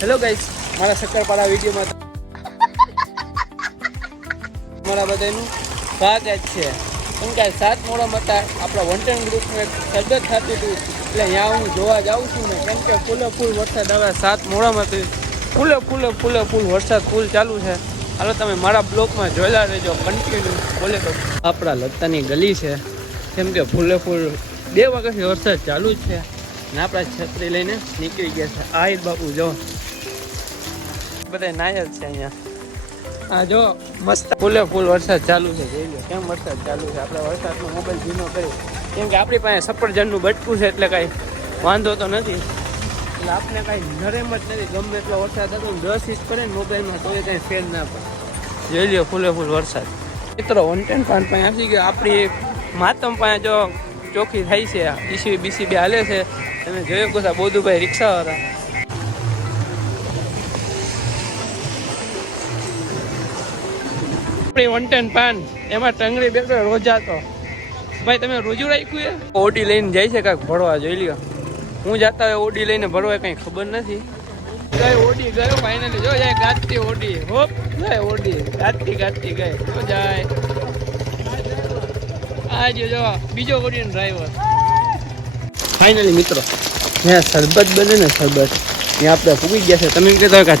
Hello guys, મારા શક્કરપારા વિડીયોમાં તમારા બધાનું સ્વાગત છે. કેમ કે 7 મોડામાં હતા આપણા વોન્ટેડ ગ્રુપનું એક સદત થતું હતું, એટલે અહીંયા હું જોવા જાઉં છું ને. કેમ કે ફૂલ વરસાદ આવે 7 મોડામાં ફૂલ વરસાદ ફૂલ ચાલુ છે. હાલો તમે મારા બ્લોગમાં જોયેલા રહેજો કન્ટિન્યુ. બોલે તો આપણા લતાની ગલી છે, કેમ કે ફૂલ 2 વાગ્યાથી વરસાદ ચાલુ જ છે ને આપણા છત્રી લઈને નીકળી ગયા છે. આહિર બાપુ જો બધા નાયક છે અહીંયા. હા જો મસ્ત ફૂલ વરસાદ ચાલુ છે. જોઈ લો કેમ વરસાદ ચાલુ છે. આપણે વરસાદનો મોબાઈલ ભીનો કરી, કેમ કે આપણી પાસે સફરજનનું બટકું છે એટલે કાંઈ વાંધો તો નથી. એટલે આપણે કાંઈ નરેમ જ નથી. ગમે એટલો વરસાદ હતો 10 ઇંચ પડે ને મોબાઈલમાં તો એ કાંઈ ફેર ના પડે. જોઈ લો ફૂલ વરસાદ. મિત્રો વોન્ટેડ પાન પાસે આપી ગયો. આપણી માતમ પાસે જો ચોખ્ખી થાય છે. ઈસી બીસી બે હાલે છે. તમે જોયો કોસા બોધુભાઈ રિક્ષાવાળા. આપણી વોન્ટેડ પાન એમાં ટંગડી બેઠો રોજા તો ભાઈ તમે રોજુ રાખ્યું છે. ઓડી લઈને જાય છે કાંઈક ભરવા. જોઈ લ્યો હું જાતા હોય ઓડી લઈને ભરવા કંઈ ખબર નથી. ગઈ ઓડી ગયો ફાઇનલી. જો જાય ગાજતી ઓડી. હોપ જાય ઓડી ગાજતી ગઈ. જો જાય આ જો બીજો ઓડીનો ડ્રાઈવર. ફાઇનલી મિત્રો ત્યાં શરબત બને ને શરબત ત્યાં આપણે ફૂગી ગયા છે. તમે કહેતા હોય કે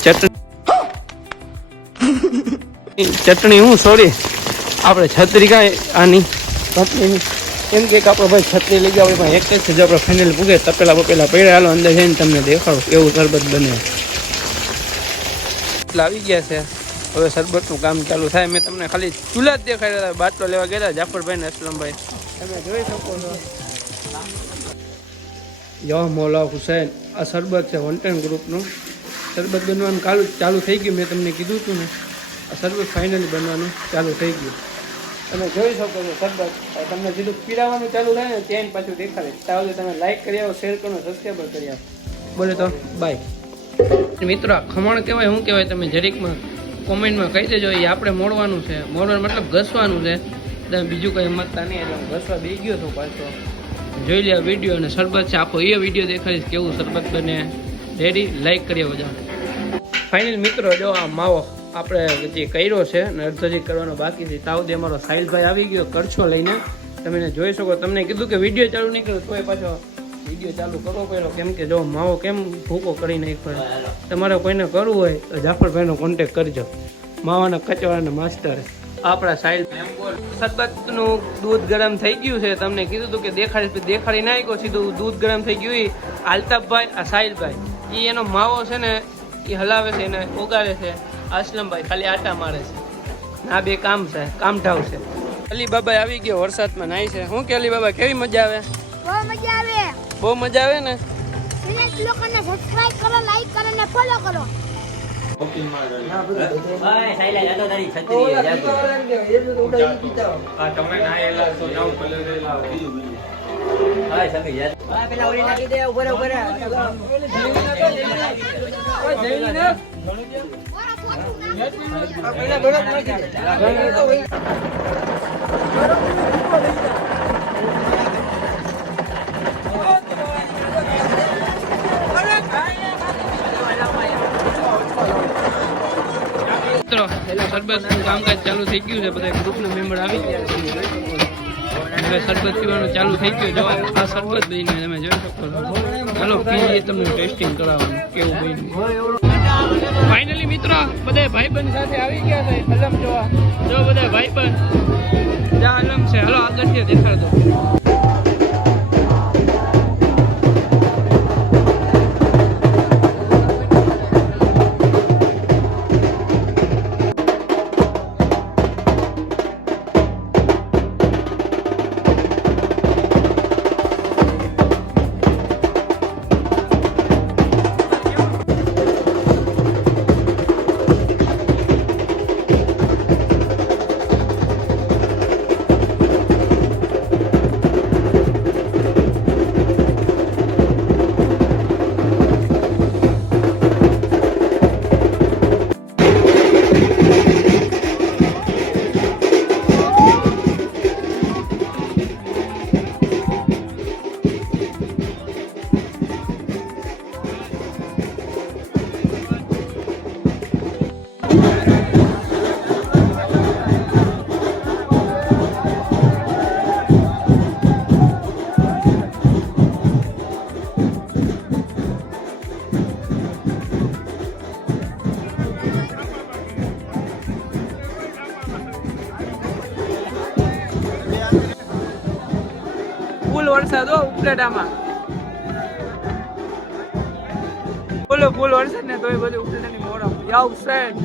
ચટણી હું સોરી આપણે છત્રી કાંઈ આની કંપનીની એમ કે આપણો ભાઈ છત્રી લઈ ગયા આપણે એક જ છે. જો આપણે ફાઇનલ પૂગે તપેલા પડ્યા. હાલો અંદર જઈને તમને દેખાડો કેવું શરબત બને. એટલે આવી ગયા છે. હવે શરબતનું કામ ચાલુ થાય. મેં તમને ખાલી ચૂલા જ દેખાડ્યા હતા. બાટલો લેવા ગયા જાફરભાઈ ને અસલમભાઈ. તમે જોઈ શકો છો. યો મૌલા હુસૈન આ શરબત છે વોન્ટેડ ગ્રુપનું. શરબત બનવાનું ચાલુ થઈ ગયું. મેં તમને કીધું હતું ને આ શરબત ફાઇનલી બનવાનું ચાલુ થઈ ગયું. તમે જોઈ શકો છો શરબત. તમને સીધું પીરાવાનું ચાલુ થાય ને ત્યાં પાછું દેખાડે. ત્યાં તમે લાઈક કરી આવો, શેર કરો, સબસ્ક્રાઈબર કરી આવો. બોલે તો બાય. મિત્રો ખમણ કહેવાય શું કહેવાય તમે જરીકમાં કોમેન્ટમાં કહી દેજો. એ આપણે મોડવાનું છે. મોડવાનું મતલબ ઘસવાનું છે. તમે બીજું કંઈ સમજતા નહીં એટલે હું ઘસવા બે ગયો હતો પાછો. જોઈ લે વિડીયો અને શરબત છે આખો એ વિડીયો દેખાડીશ કેવું શરબત બને. રેડી લાઈક કરીએ બધા. ફાઇનલ મિત્રો જો આ માવો આપણે જે કર્યો છે ને અડધો કરવાનો બાકી છે. તાવદે અમારો સાહિલભાઈ આવી ગયો કરછો લઈને. તમે એને જોઈ શકો. તમને કીધું કે વિડીયો ચાલુ નહીં કર્યો તોય પાછો વિડીયો ચાલુ કરવો પડ્યો. કેમ કે જો માવો કેમ ભૂકો કરી નાખ્યો. તમારે કોઈને કરવું હોય તો જાફરભાઈનો કોન્ટેક કરજો. માવાના કચવાના માસ્ટર આપણા સાહિલ. શરબતનું દૂધ ગરમ થઈ ગયું છે. તમને કીધું હતું કે દેખાડી નાખ્યો. સીધું દૂધ ગરમ થઈ ગયું. આલતાફભાઈ આ સાહિલભાઈ એ એનો માવો છે ને એ હલાવે છે એને ઓગાળે છે. અસલમભાઈ ખાલી આટા મારે છે. આ બે કામ છે, કામઠાવ છે. અલી બાબા આવી ગયો વરસાદમાં નાઈ છે. શું કે અલી બાબા કેવી મજા આવે? બહુ મજા આવે ને. લોકોને સબસ્ક્રાઇબ કરો, લાઈક કરો અને ફોલો કરો. શરબતનું કામકાજ ચાલુ થઈ ગયું છે. બધા ગ્રુપના મેમ્બર આવી ગયા છે. હવે શરબત પીવાનું ચાલુ થઈ ગયું. જો આ શરબત બનીને તમે જોઈ શકો છો. ચાલો પીએ તમને ટેસ્ટિંગ કરાવવાનું કેવું બન્યું. ફાઇનલી મિત્રો બધા ભાઈબંધ સાથે આવી ગયા છે અલમ જોવા. જો બધા ભાઈબંધ જ્યાં અલમ છે. હાલો આગળથી દેખાડો. ફૂલ વરસાદ હો ઉપલેટામાં. ફૂલ વરસાદ ને તોય બધું ઉપલેટાની મોડા યાવ ફ્રેન્ડ